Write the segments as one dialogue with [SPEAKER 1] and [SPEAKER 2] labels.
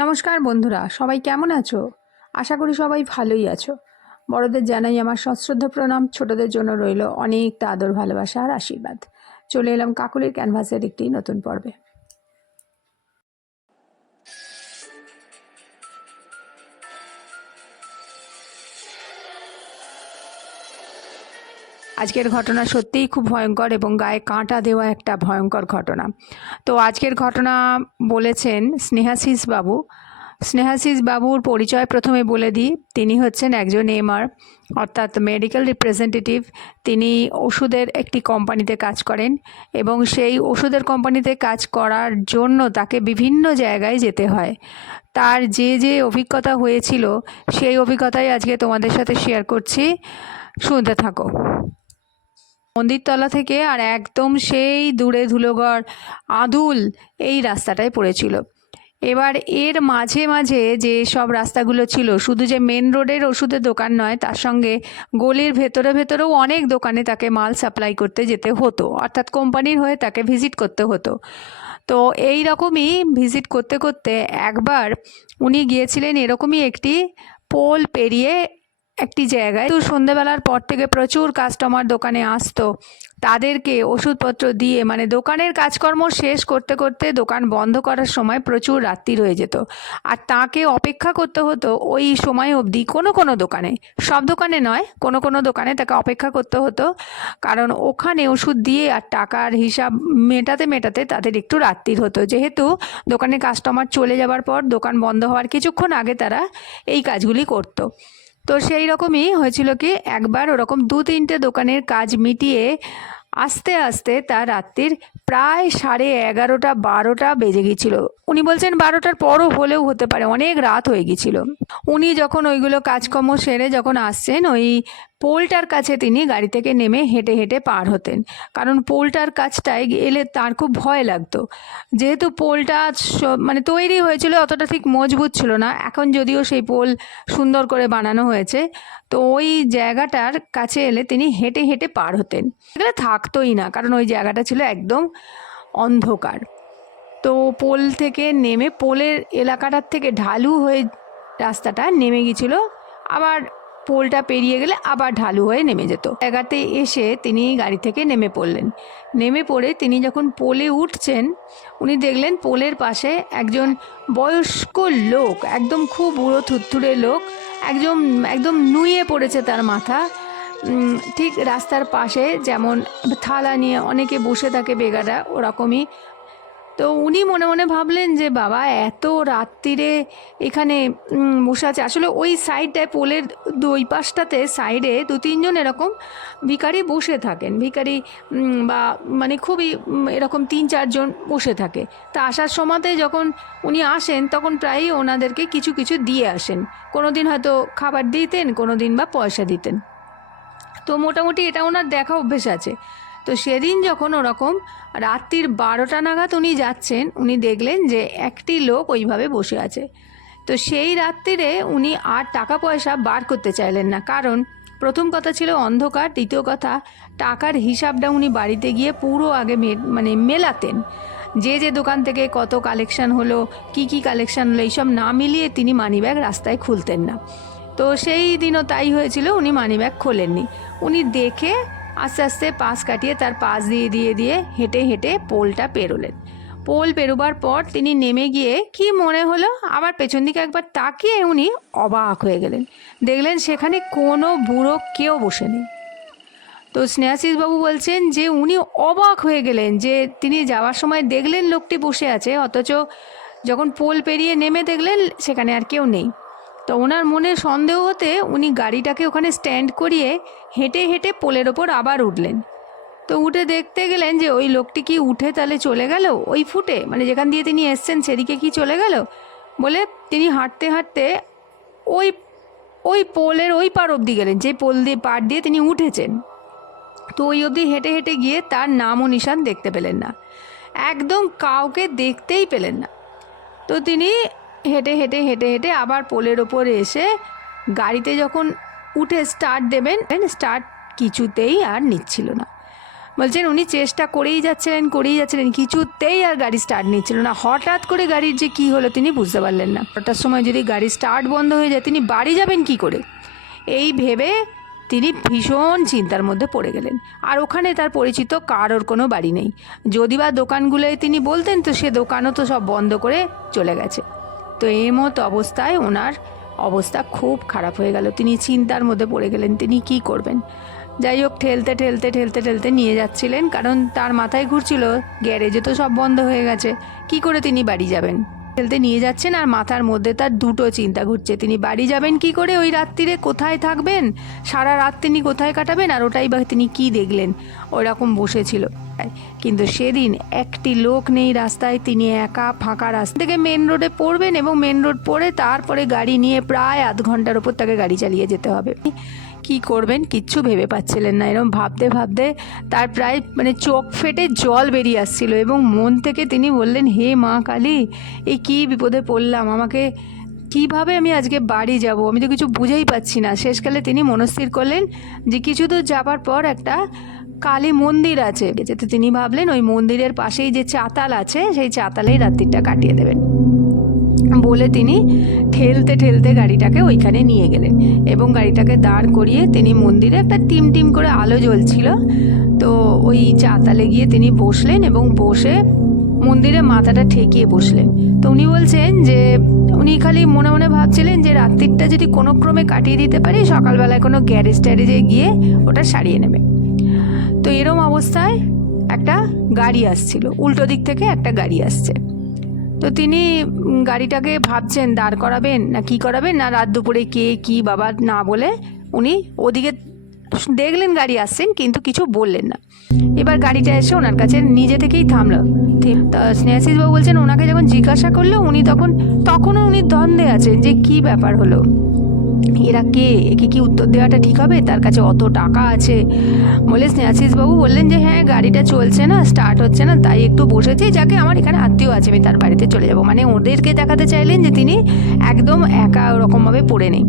[SPEAKER 1] নমস্কার বন্ধুরা, সবাই কেমন আছো? আশা করি সবাই ভালোই আছো। বড়দের জানাই আমার সশ্রদ্ধ প্রণাম, ছোটদের জন্য রইল অনেক আদর, ভালোবাসা আর আশীর্বাদ। চলে এলাম কাকুলির ক্যানভাসের একটি নতুন পর্বে। আজকের ঘটনা সত্যিই খুব ভয়ঙ্কর এবং গায়ে কাঁটা দেওয়া একটা ভয়ঙ্কর ঘটনা। তো আজকের ঘটনা বলেছেন স্নেহাশিস বাবু। স্নেহাশিস বাবুর পরিচয় প্রথমে বলে দিই, তিনি হচ্ছেন একজন এমআর, অর্থাৎ মেডিকেল রিপ্রেজেন্টেটিভ। তিনি ওষুধের একটি কোম্পানিতে কাজ করেন এবং সেই ওষুধের কোম্পানিতে কাজ করার জন্য তাকে বিভিন্ন জায়গায় যেতে হয়। তার যে যে অভিজ্ঞতা হয়েছিল, সেই অভিজ্ঞতাই আজকে তোমাদের সাথে শেয়ার করছি। শুনতে থাকো। মন্দিরতলা থেকে আর একদম সেই দূরে ধুলোগড় আদুল এই রাস্তাটায় পড়েছিল। এবার এর মাঝে মাঝে যে সব রাস্তাগুলো ছিল, শুধু যে মেন রোডের ওষুধের দোকান নয়, তার সঙ্গে গলির ভেতরে ভেতরেও অনেক দোকানে তাকে মাল সাপ্লাই করতে যেতে হতো, অর্থাৎ কোম্পানির হয়ে তাকে ভিজিট করতে হতো। তো এই রকমই ভিজিট করতে করতে একবার উনি গিয়েছিলেন এরকমই একটি পোল পেরিয়ে একটি জায়গায়। তো সন্ধেবেলার পর থেকে প্রচুর কাস্টমার দোকানে আসতো। তাদেরকে ওষুধপত্র দিয়ে মানে দোকানের কাজকর্ম শেষ করতে করতে দোকান বন্ধ করার সময় প্রচুর রাত্রি হয়ে যেত। আর তাকে অপেক্ষা করতে হতো ওই সময় অবধি কোনো কোনো দোকানে। সব দোকানে নয়, কোনো কোনো দোকানে তাকে অপেক্ষা করতে হতো। কারণ ওখানে ওষুধ দিয়ে আর টাকার হিসাব মেটাতে মেটাতে তাদের একটু রাত্রির হতো। যেহেতু দোকানে কাস্টমার চলে যাবার পর দোকান বন্ধ হওয়ার কিছুক্ষণ আগে তারা এই কাজগুলি করতো। তো সেই রকমই হয়েছিল কি, একবার ওরকম দু তিনটে দোকানের কাজ মিটিয়ে আস্তে আস্তে তার রাত্রির প্রায় সাড়ে এগারোটা বারোটা বেজে গিয়েছিল। উনি বলছেন বারোটার পরও হলেও হতে পারে, অনেক রাত হয়ে গিয়েছিল। উনি যখন ওইগুলো কাজকর্ম সেরে যখন আসছেন, ওই পোলটার কাছে তিনি গাড়ি থেকে নেমে হেঁটে হেঁটে পার হতেন। কারণ পোলটার কাছটায় এলে তার খুব ভয় লাগতো। যেহেতু পোলটা মানে তৈরি হয়েছিল অতটা ঠিক মজবুত ছিল না, এখন যদিও সেই পোল সুন্দর করে বানানো হয়েছে, তো ওই জায়গাটার কাছে এলে তিনি হেঁটে হেঁটে পার হতেন। এখানে থাকতোই না, কারণ ওই জায়গাটা ছিল একদম অন্ধকার। তো পোল থেকে নেমে, পোলের এলাকাটার থেকে ঢালু হয়ে রাস্তাটা নেমে গিয়েছিল। আবার পোলটা পেরিয়ে গেলে আবার ঢালু হয়ে নেমে যেত। জায়গাতে এসে তিনি গাড়ি থেকে নেমে পড়লেন। নেমে পড়ে তিনি যখন পোলে উঠছেন, উনি দেখলেন পোলের পাশে একজন বয়স্ক লোক, একদম খুব বুড়ো থুরথুরে লোক একদম একদম নুয়ে পড়েছে তার মাথা। ঠিক রাস্তার পাশে যেমন থালা নিয়ে অনেকে বসে থাকে বেগারা ওরকমই তো উনি মনে মনে ভাবলেন যে বাবা এত রাত্রিরে এখানে বসে আছে। আসলে ওই সাইডটায় পোলের দুই পাশটাতে সাইডে দু তিনজন এরকম ভিখারি বসে থাকেন। উম, বা মানে খুবই এরকম তিন চারজন বসে থাকে। তা আসার সময়তে যখন উনি আসেন তখন প্রায়ই ওনাদেরকে কিছু কিছু দিয়ে আসেন। কোনো দিন হয়তো খাবার দিতেন কোনো দিন বা পয়সা দিতেন। তো মোটামুটি এটা ওনার দেখা অভ্যেস আছে। তো সেদিন যখন ওরকম রাত্রির বারোটা নাগাদ উনি যাচ্ছেন, উনি দেখলেন যে একটি লোক ওইভাবে বসে আছে। তো সেই রাত্রিরে উনি আর টাকা পয়সা বার করতে চাইলেন না। কারণ প্রথম কথা ছিল অন্ধকার, দ্বিতীয় কথা টাকার হিসাবটা উনি বাড়িতে গিয়ে পুরো আগে মানে মেলাতেন। যে যে দোকান থেকে কত কালেকশন হলো, কি কি কালেকশন হলো, এইসব না মিলিয়ে তিনি মানিব্যাগ রাস্তায় খুলতেন না। তো সেই দিনও তাই হয়েছিল, উনি মানিব্যাগ খোলেননি। উনি দেখে আস্তে আস্তে পাশ কাটিয়ে তার পাশ দিয়ে দিয়ে দিয়ে হেঁটে হেঁটে পোলটা পেরোলেন। পোল পেরোবার পর তিনি নেমে গিয়ে কি মনে হলো? আবার পেছন দিকে একবার তাকিয়ে উনি অবাক হয়ে গেলেন। দেখলেন সেখানে কোনো বুড়ো কেউ বসে নেই। তো স্নেহাশিস বাবু বলছেন যে উনি অবাক হয়ে গেলেন যে তিনি যাওয়ার সময় দেখলেন লোকটি বসে আছে, অথচ যখন পোল পেরিয়ে নেমে দেখলেন সেখানে আর কেউ নেই। তো ওনার মনে সন্দেহ হতে উনি গাড়িটাকে ওখানে স্ট্যান্ড করিয়ে হেঁটে হেঁটে পোলের ওপর আবার উঠলেন। তো উঠে দেখতে গেলেন যে ওই লোকটি কি উঠে তাহলে চলে গেল? ওই ফুটে? মানে যেখান দিয়ে তিনি এসছেন সেদিকে কি চলে গেল? বলে তিনি হাঁটতে হাঁটতে ওই ওই পোলের ওই পার অবধি গেলেন, যে পোল দিয়ে, পার দিয়ে তিনি উঠেছেন। তো ওই অবধি হেঁটে হেঁটে গিয়ে তার নাম ও নিশান দেখতে পেলেন না। একদম কাউকে দেখতেই পেলেন না। তো তিনি হেঁটে হেঁটে হেঁটে হেঁটে আবার পোলের ওপরে এসে গাড়িতে যখন উঠে স্টার্ট দেবেন স্টার্ট কিছুতেই আর নিচ্ছিল না। বলছেন, উনি চেষ্টা করেই যাচ্ছিলেন করেই যাচ্ছিলেন, কিছুতেই আর গাড়ি স্টার্ট নিচ্ছিল না। হঠাৎ করে গাড়ির যে কী হলো তিনি বুঝতে পারলেন না। ওটার সময় যদি গাড়ি স্টার্ট বন্ধ হয়ে যায়, তিনি বাড়ি যাবেন কি করে? এই ভেবে তিনি ভীষণ চিন্তার মধ্যে পড়ে গেলেন। আর ওখানে তার পরিচিত কারোর কোনো বাড়ি নেই। যদি বা দোকানগুলোয় তিনি বলতেন, তো সে দোকানও তো সব বন্ধ করে চলে গেছে। তো এই মতো অবস্থায় ওনার অবস্থা খুব খারাপ হয়ে গেল। তিনি চিন্তার মধ্যে পড়ে গেলেন, তিনি কি করবেন? যাই হোক, ঠেলতে ঠেলতে ঠেলতে ঠেলতে নিয়ে যাচ্ছিলেন, কারণ তার মাথায় ঘুরছিল, গ্যারেজে তো সব বন্ধ হয়ে গেছে, কি করে তিনি বাড়ি যাবেন? ঠেলতে নিয়ে যাচ্ছেন আর মাথার মধ্যে তার দুটো চিন্তা ঘুরছে, তিনি বাড়ি যাবেন কি করে? ওই রাত্রিরে কোথায় থাকবেন? সারা রাত তিনি কোথায় কাটাবেন? আর ওটাই বা তিনি কি দেখলেন? ওরকম বসেছিল। কিন্তু সেদিন একটি লোক নেই রাস্তায়, তিনি একা ফাঁকা রাস্তা থেকে মেন রোডে পড়বেন এবং মেন রোড পড়ে তারপরে গাড়ি নিয়ে প্রায় আধ ঘণ্টার ওপর তাকে গাড়ি চালিয়ে যেতে হবে। কি করবেন? কিচ্ছু ভেবে পাচ্ছিলেন না। এরকম ভাবতে ভাবতে তার প্রায় মানে চোখ ফেটে জল বেরিয়ে আসছিল এবং মন থেকে তিনি বললেন, হে মা কালী এই কী বিপদে পড়লাম? আমাকে কীভাবে আমি আজকে বাড়ি যাব? আমি তো কিছু বুঝেই পাচ্ছি না। শেষকালে তিনি মনস্থির করলেন যে কিছু দূর যাবার পর একটা কালী মন্দির আছে। যেতে তিনি ভাবলেন, ওই মন্দিরের পাশেই যে চাতাল আছে, সেই চাতালেই রাত্রিটা কাটিয়ে দেবেন। বলে তিনি ঠেলতে ঠেলতে গাড়িটাকে ওইখানে নিয়ে গেলেন এবং গাড়িটাকে দাঁড় করিয়ে তিনি মন্দিরে একটা টিম টিম করে আলো জ্বলছিল। তো ওই চাতালে গিয়ে তিনি বসলেন এবং বসে মন্দিরে মাথাটা ঠেকিয়ে বসলেন। তো উনি বলছেন যে, উনি খালি মনে মনে ভাবছিলেন যে রাত্রিটা যদি কোনো ক্রমে কাটিয়ে দিতে পারি, সকালবেলায় কোনো গ্যারেজ ট্যারেজে গিয়ে ওটা সারিয়ে নেবে। তো এরম অবস্থায় একটা গাড়ি আসছিল। উল্টো দিক থেকে একটা গাড়ি আসছে। তো তিনি গাড়িটাকে ভাবছেন, দাঁড় করাবেন না কি করাবেন? না রাত দুপুরে কে, কি, বাবা না বলে উনি ওদিকে দেখলেন গাড়ি আসছেন, কিন্তু কিছু বললেন না। এবার গাড়িটা এসে ওনার কাছে নিজে থেকেই থামলো। তা স্নেহাশিস বাবু বলছেন, ওনাকে যখন জিজ্ঞাসা করল, উনি তখন, তখনও উনি দ্বন্দ্বে আছেন যে কি ব্যাপার হলো। এরা কে? একে কি উত্তর দেওয়াটা ঠিক হবে? তার কাছে অত টাকা আছে। বলে স্নেহাশিস বাবু বললেন যে হ্যাঁ গাড়িটা চলছে না স্টার্ট হচ্ছে না, তাই একটু বসেছি, যাকে আমার এখানে আত্মীয় আছে, আমি তার বাড়িতে চলে যাব। মানে ওদেরকে দেখাতে চাইলেন যে, তিনি একদম একা ওরকমভাবে পড়ে নেই।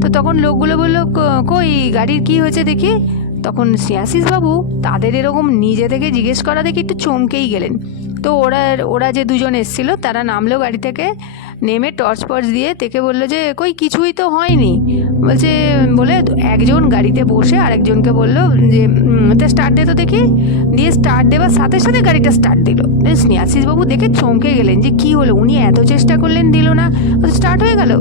[SPEAKER 1] তো তখন লোকগুলো বলল, "ক- কই, গাড়ির কি হয়েছে দেখি? তখন সিয়াসিস বাবু তাদের এরকম নিজে থেকে জিজ্ঞেস করা দেখে একটু চমকেই গেলেন। তো ওরা ওরা যে দুজন এসেছিল তারা নামলো গাড়ি থেকে নেমে টর্চ ফর্চ দিয়ে দেখে বলল যে কই কিছুই তো হয়নি। বলছে বলে একজন গাড়িতে বসে আরেকজনকে বলল যে "উম, তা স্টার্ট দে তো দেখি। দিয়ে স্টার্ট দেওয়ার সাথে সাথে গাড়িটা স্টার্ট দিল। স্নেহাশিস বাবু দেখে চমকে গেলেন যে কি হলো? উনি এত চেষ্টা করলেন দিল না। স্টার্ট হয়ে গেল।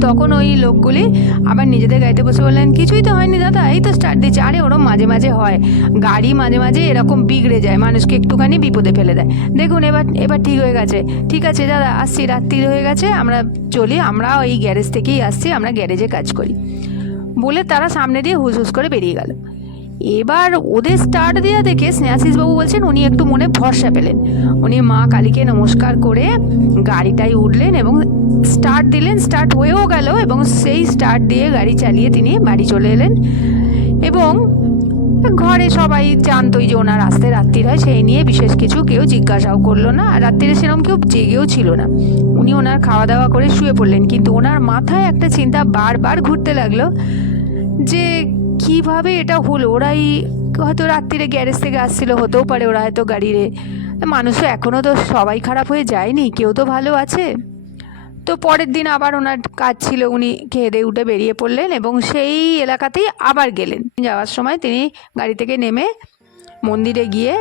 [SPEAKER 1] তখন ওই লোকগুলি আবার নিজেদের গাড়িতে বসে বললেন, কিছুই তো হয়নি দাদা, এই তো স্টার্ট দিচ্ছে। আরে ওরম মাঝে মাঝে হয়। গাড়ি মাঝে মাঝে এরকম বিগড়ে যায়, মানুষকে একটুখানি বিপদে ফেলে দেয়। দেখুন, এবার এবার ঠিক হয়ে গেছে। ঠিক আছে দাদা, আসছি, রাত্রি হয়ে গেছে, আমরা চলি, আমরা ওই গ্যারেজ থেকেই আসছি, আমরা গ্যারেজে কাজ করি। বলে তারা সামনে দিয়ে হুস হুস করে বেরিয়ে গেল। এবার ওদের স্টার্ট দেওয়া দেখে স্নেহাশিস বাবু বলছেন, উনি একটু মনে ভরসা পেলেন। উনি মা কালীকে নমস্কার করে গাড়িটায় উঠলেন এবং স্টার্ট দিলেন স্টার্ট হয়েও গেল এবং সেই স্টার্ট দিয়ে গাড়ি চালিয়ে তিনি বাড়ি চলে এলেন এবং ঘরে সবাই জানতোই যে ওনার আসতে রাত্রির হয়, সেই নিয়ে বিশেষ কিছু কেউ জিজ্ঞাসাও করল না। আর রাত্রিরে সেরকম কেউ জেগেও ছিল না। উনি ওনার খাওয়া দাওয়া করে শুয়ে পড়লেন, কিন্তু ওনার মাথায় একটা চিন্তা বারবার ঘুরতে লাগল যে কীভাবে এটা হলো? ওরাই হয়তো রাত্রিরে গ্যারেজ থেকে আসছিল, হতেও পারে ওরা হয়তো গাড়িরে। মানুষও এখনও তো সবাই খারাপ হয়ে যায়নি, কেউ তো ভালো আছে। তো পরের দিন আবার ওনার কাজ ছিল, উনি খেয়ে দিয়ে উঠে বেরিয়ে পড়লেন এবং সেই এলাকাতেই আবার গেলেন। যাওয়ার সময় তিনি গাড়ি থেকে নেমে মন্দিরে গিয়ে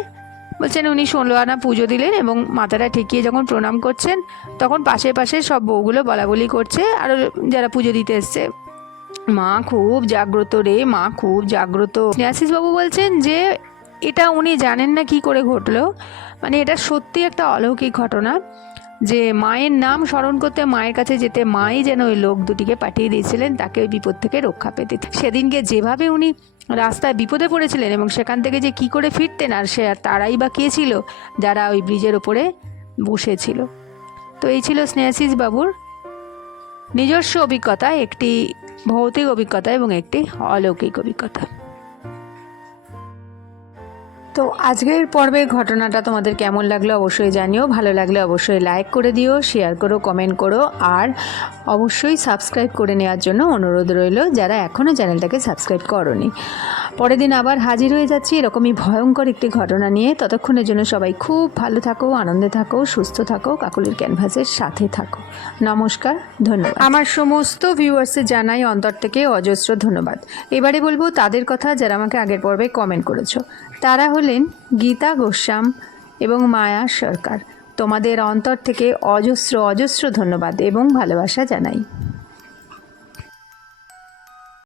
[SPEAKER 1] বলছেন, উনি ষোলো আনা পুজো দিলেন এবং মাথাটা ঠেকিয়ে যখন প্রণাম করছেন, তখন পাশে পাশে সব বউগুলো বলা বলি করছে, আর যারা পুজো দিতে এসছে। মা খুব জাগ্রত রে, মা খুব জাগ্রত। বাবু বলছেন যে, এটা উনি জানেন না কি করে ঘটলো। মানে এটা সত্যি একটা অলৌকিক ঘটনা। যে মায়ের নাম স্মরণ করতে মায়ের কাছে যেতে মাই যেন ওই লোক দুটিকে পাঠিয়ে দিয়েছিলেন, তাকে ওই বিপদ থেকে রক্ষা পেতে। সেদিনকে যেভাবে উনি রাস্তায় বিপদে পড়েছিলেন এবং সেখান থেকে যে কি করে ফিরতেন আর সে আর তারাই বা কে ছিল, যারা ওই ব্রিজের ওপরে বসেছিল। তো এই ছিল স্নেহাশিস বাবুর নিজস্ব অভিজ্ঞতা, একটি ভৌতিক অভিজ্ঞতা এবং একটি অলৌকিক অভিজ্ঞতা। তো আজকের পর্বের ঘটনাটা তোমাদের কেমন লাগল অবশ্যই জানিও। ভালো লাগলে অবশ্যই লাইক করে দিও শেয়ার করো কমেন্ট করো, আর অবশ্যই সাবস্ক্রাইব করে নেওয়ার জন্য অনুরোধ রইল যারা এখনও চ্যানেলটাকে সাবস্ক্রাইব করনি। পরের দিন আবার হাজির হয়ে যাচ্ছি। এরকমই ভয়ঙ্কর একটি ঘটনা নিয়ে। ততক্ষণের জন্য সবাই খুব ভালো থাকো, আনন্দে থাকো, সুস্থ থাকো, কাকুলির ক্যানভাসের সাথে থাকো। নমস্কার, ধন্যবাদ। আমার সমস্ত ভিউয়ার্সে জানাই অন্তর থেকে অজস্র ধন্যবাদ। এবারে বলব তাদের কথা যারা আমাকে আগের পর্বে কমেন্ট করেছ। তারা হলেন গীতা গোস্বাম এবং মায়া সরকার। তোমাদের অন্তর থেকে অজস্র অজস্র ধন্যবাদ এবং ভালোবাসা জানাই।